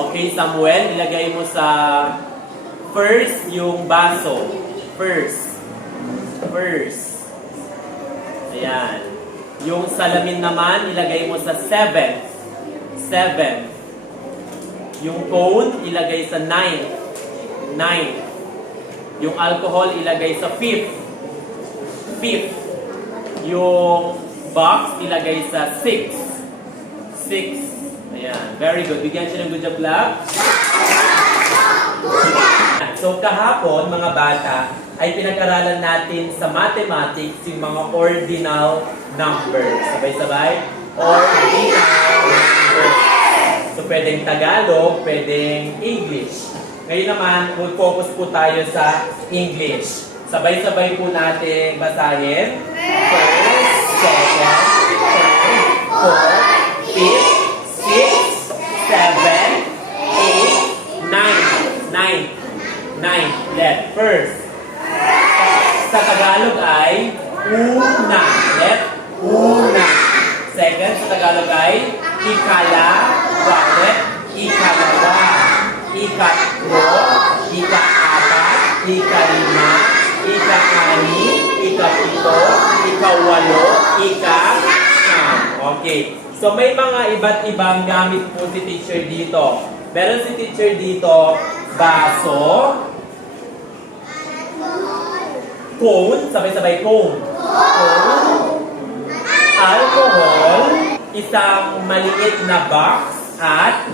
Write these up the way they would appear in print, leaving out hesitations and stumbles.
Okay, Samuel, ilagay mo sa first yung baso. First. Ayan. Yung salamin naman, ilagay mo sa seventh. Yung cone, ilagay sa ninth. Yung alcohol, ilagay sa fifth. Yung box, ilagay sa sixth. Ayan. Very good. Bigyan siya ng good job, clap. So kahapon, mga bata, ay pinag-aralan natin sa mathematics yung mga ordinal numbers. Sabay-sabay? Ordinal numbers. So pwedeng Tagalog, pwedeng English. Ngayon naman, focus po tayo sa English. Sabay-sabay po natin basahin. First, second, third, fourth, fifth, sixth, seventh, eighth, ninth. Left. First. Sa Tagalog ay una. Left. Una. Second, sa Tagalog ay ikalawa. Left. Ikalawa. Ikatlo. Ika-apat. Ika-lima. Ika-ani. Ika-pito. Ika-walo. Ika-siyam. Okay. So may mga iba't ibang gamit po si teacher dito. Meron si teacher dito baso, cone, sabay-sabay cone, alcohol, isang maliit na box, at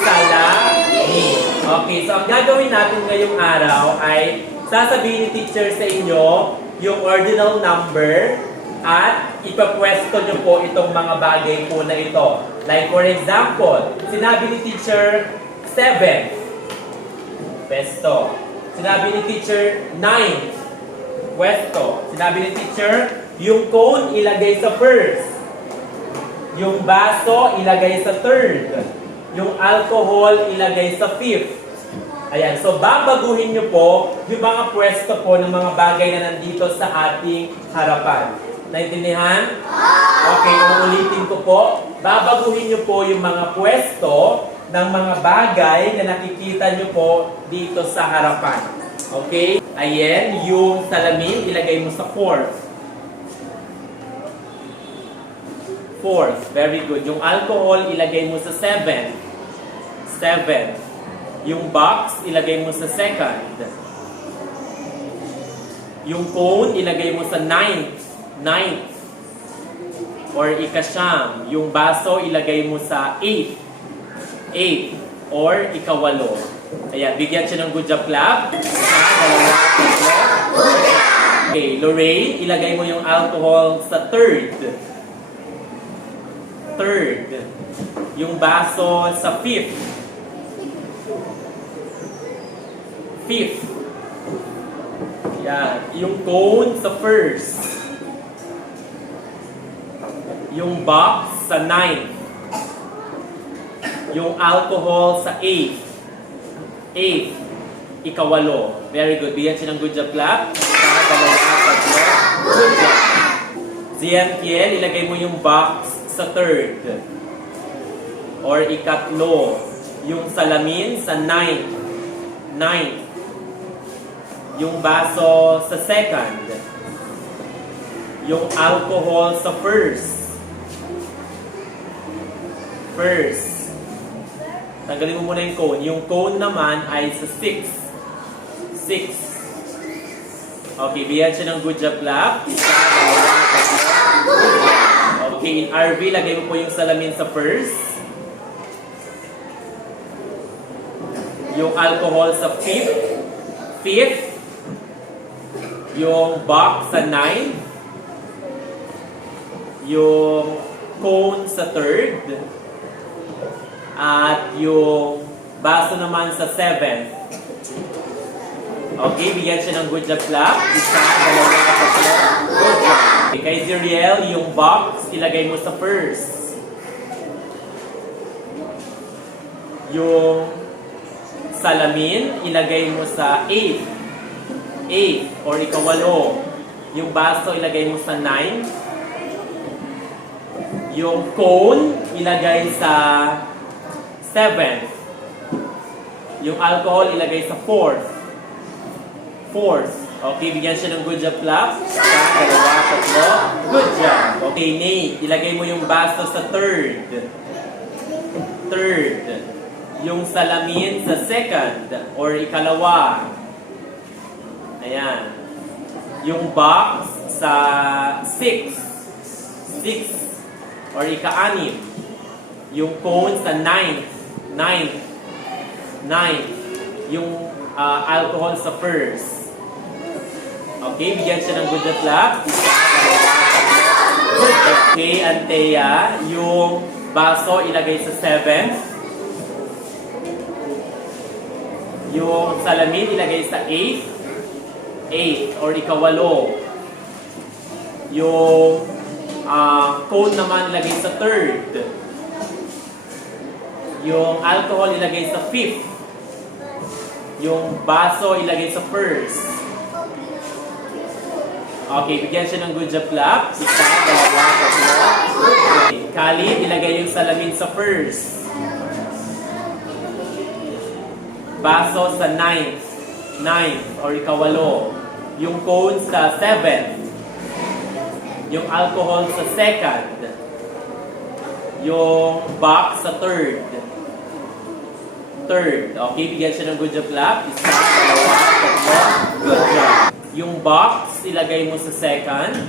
salamin. Okay, so ang gagawin natin ngayong araw ay sasabihin ni teacher sa inyo yung ordinal number at ipapwesto nyo po itong mga bagay po na ito. Like for example, sinabi ni teacher 7. Pwesto. Sinabi ni teacher 9. Pwesto. Sinabi ni teacher, yung cone ilagay sa first. Yung baso ilagay sa third. Yung alcohol ilagay sa fifth. Ayan. So babaguhin nyo po yung mga pwesto po ng mga bagay na nandito sa ating harapan. Naintindihan? Okay, uulitin ko po. Babaguhin nyo po yung mga pwesto ng mga bagay na nakikita nyo po dito sa harapan. Okay? Ayan, yung salamin, ilagay mo sa fourth. Very good. Yung alcohol, ilagay mo sa seventh. Yung box, ilagay mo sa second. Yung cone, ilagay mo sa ninth. Or ika-siyam. Yung baso, ilagay mo sa eighth. Or ikawalo. Ayan, bigyan siya ng good job clap. Okay, Lorraine, ilagay mo yung alcohol sa third. Yung baso sa fifth. Ayan, yung cone sa first. Yung box sa ninth. Yung alcohol sa eighth. Ikawalo. Very good. Bigyan siya ng good job clap. Good job. Ziantiel, ilagay mo yung box sa third. Or ikatlo. Yung salamin sa ninth. Yung baso sa second. Yung alcohol sa first. Tanggalin mo muna yung cone. Yung cone naman ay sa 6. Okay, bigyan siya ng good job clap. Okay, in RV, lagay mo po yung salamin sa first. Yung alcohol sa fifth. Yung box sa 9. Yung cone sa third. At yung baso naman sa 7th. Okay, bigyan siya ng good job clap. Isa, dalawa, tatlo. Good job. Okay, kay Zuriel, yung box, ilagay mo sa first. Yung salamin, ilagay mo sa 8 or ikawalo. Yung baso, ilagay mo sa 9. Yung cone, ilagay sa 7th. Yung alcohol ilagay sa fourth. Fourth. Okay, bigyan siya ng good job clap. Isa, dalawa, tatlo. Good job. Okay, Nate, ilagay mo yung baso sa third. Third. Yung salamin sa second or ikalawa. Ayan. Yung box sa sixth. Sixth or ika-anim. Yung cone sa ninth. Ninth. Ninth. Yung alcohol sa first. Okay, bigyan siya ng good job clap. Isa, dalawa, tatlo. Good job. Okay, Antea, yung baso ilagay sa seventh. Yung salamin ilagay sa eighth. Eighth or ikawalo. Yung cone naman ilagay sa third. Yung alcohol ilagay sa fifth. Yung baso ilagay sa first. Okay, bigyan siya ng good job clap. Isa, dalawa, tatlo. Okay. Kali, ilagay yung salamin sa first. Baso sa ninth. Ninth or ikawalo. Yung cone sa seventh. Yung alcohol sa second. Yung box sa third. Third. Okay, bigyan siya ng good job clap. Isa, dalawa, tatlo. Good job. Yung box, ilagay mo sa second.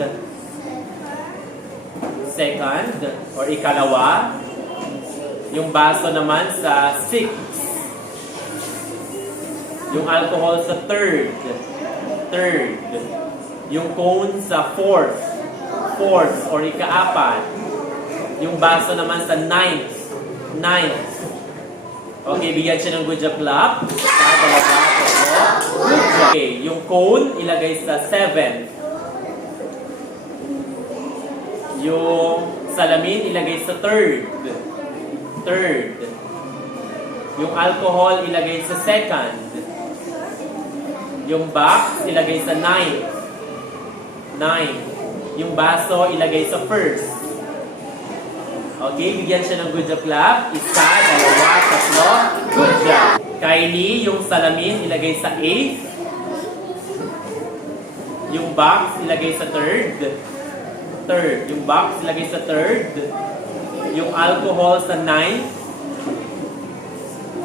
Second or ikalawa. Yung baso naman sa sixth. Yung alcohol sa third. Third. Yung cone sa fourth. Fourth or ika-apat. Yung baso naman sa ninth. Ninth. Okay, bigyan siya ng good job clap. Isa, dalawa, tatlo. Good job. Okay, yung cone ilagay sa seventh. Yung salamin ilagay sa third. Third. Yung alcohol ilagay sa second. Yung box ilagay sa ninth. Ninth. Yung baso ilagay sa first. Okay, bigyan siya ng good job clap. Isa, dalawa, tatlo. Good job. Kylie, yung salamin ilagay sa eighth. Yung box ilagay sa third. Third. Yung box ilagay sa third. Yung alcohol sa ninth.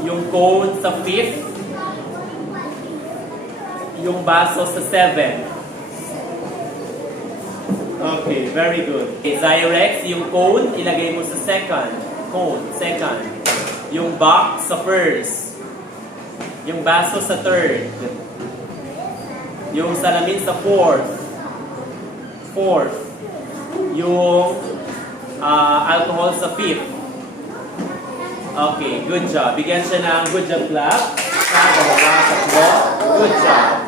Yung cone sa fifth. Yung baso sa seventh. Okay, very good. Okay, Zyrex, yung cone, ilagay mo sa second. Cone, second. Yung box sa first. Yung baso sa third. Yung salamin sa fourth. Fourth. Yung alcohol sa fifth. Okay, good job. Bigyan siya ng good job clap. Isa, dalawa, tatlo. Good job.